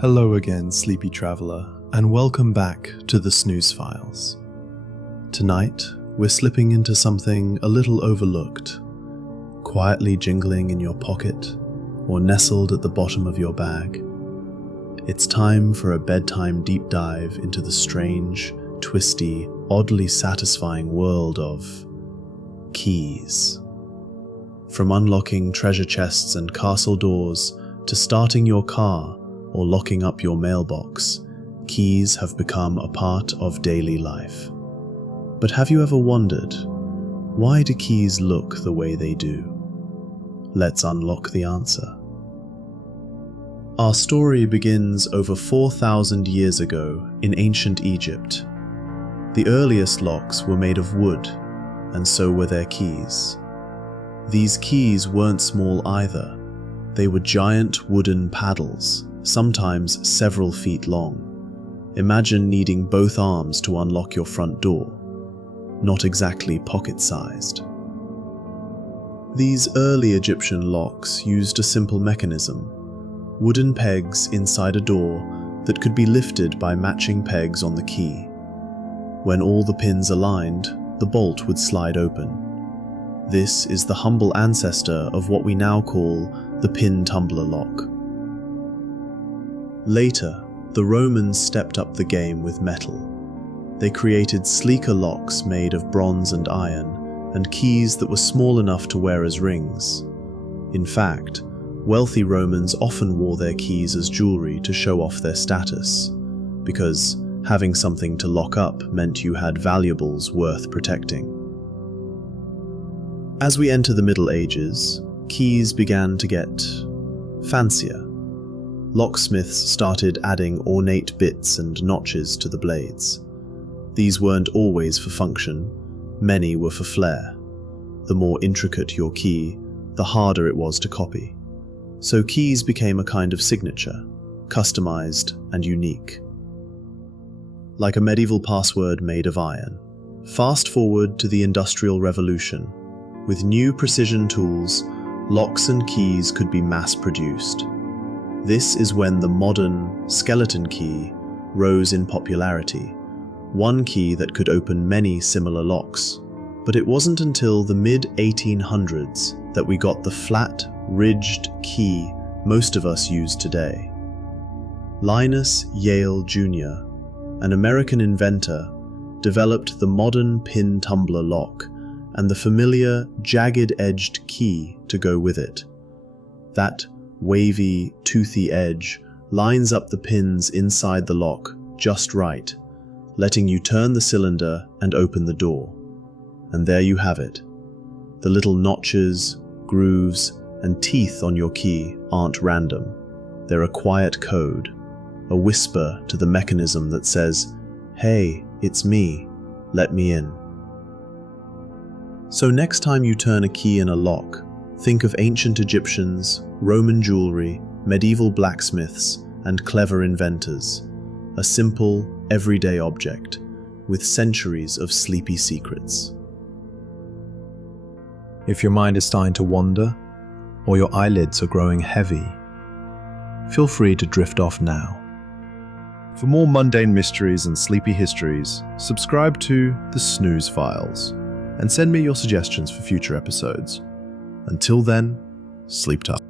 Hello again, sleepy traveler, and welcome back to the Snooze Files. Tonight, we're slipping into something a little overlooked, quietly jingling in your pocket or nestled at the bottom of your bag. It's time for a bedtime deep dive into the strange, twisty, oddly satisfying world of keys. From unlocking treasure chests and castle doors to starting your car or locking up your mailbox, keys have become a part of daily life. But have you ever wondered, why do keys look the way they do? Let's unlock the answer. Our story begins over 4,000 years ago in ancient Egypt. The earliest locks were made of wood, and so were their keys. These keys weren't small either. They were giant wooden paddles, sometimes several feet long. Imagine needing both arms to unlock your front door. Not exactly pocket-sized. These early Egyptian locks used a simple mechanism: wooden pegs inside a door that could be lifted by matching pegs on the key. When all the pins aligned, the bolt would slide open. This is the humble ancestor of what we now call the pin tumbler lock. Later, the Romans stepped up the game with metal. They created sleeker locks made of bronze and iron, and keys that were small enough to wear as rings. In fact, wealthy Romans often wore their keys as jewelry to show off their status, because having something to lock up meant you had valuables worth protecting. As we enter the Middle Ages, keys began to get fancier. Locksmiths started adding ornate bits and notches to the blades. These weren't always for function, many were for flair. The more intricate your key, the harder it was to copy. So keys became a kind of signature, customized and unique. Like a medieval password made of iron. Fast forward to the Industrial Revolution. With new precision tools, locks and keys could be mass-produced. This is when the modern skeleton key rose in popularity, one key that could open many similar locks. But it wasn't until the mid-1800s that we got the flat, ridged key most of us use today. Linus Yale Jr., an American inventor, developed the modern pin tumbler lock and the familiar jagged-edged key to go with it. That wavy, toothy edge lines up the pins inside the lock just right, letting you turn the cylinder and open the door. And there you have it. The little notches, grooves, and teeth on your key aren't random. They're a quiet code, a whisper to the mechanism that says, "Hey, it's me, let me in." So next time you turn a key in a lock, think of ancient Egyptians, Roman jewelry, medieval blacksmiths, and clever inventors. A simple, everyday object, with centuries of sleepy secrets. If your mind is starting to wander, or your eyelids are growing heavy, feel free to drift off now. For more mundane mysteries and sleepy histories, subscribe to the Snooze Files, and send me your suggestions for future episodes. Until then, sleep tough.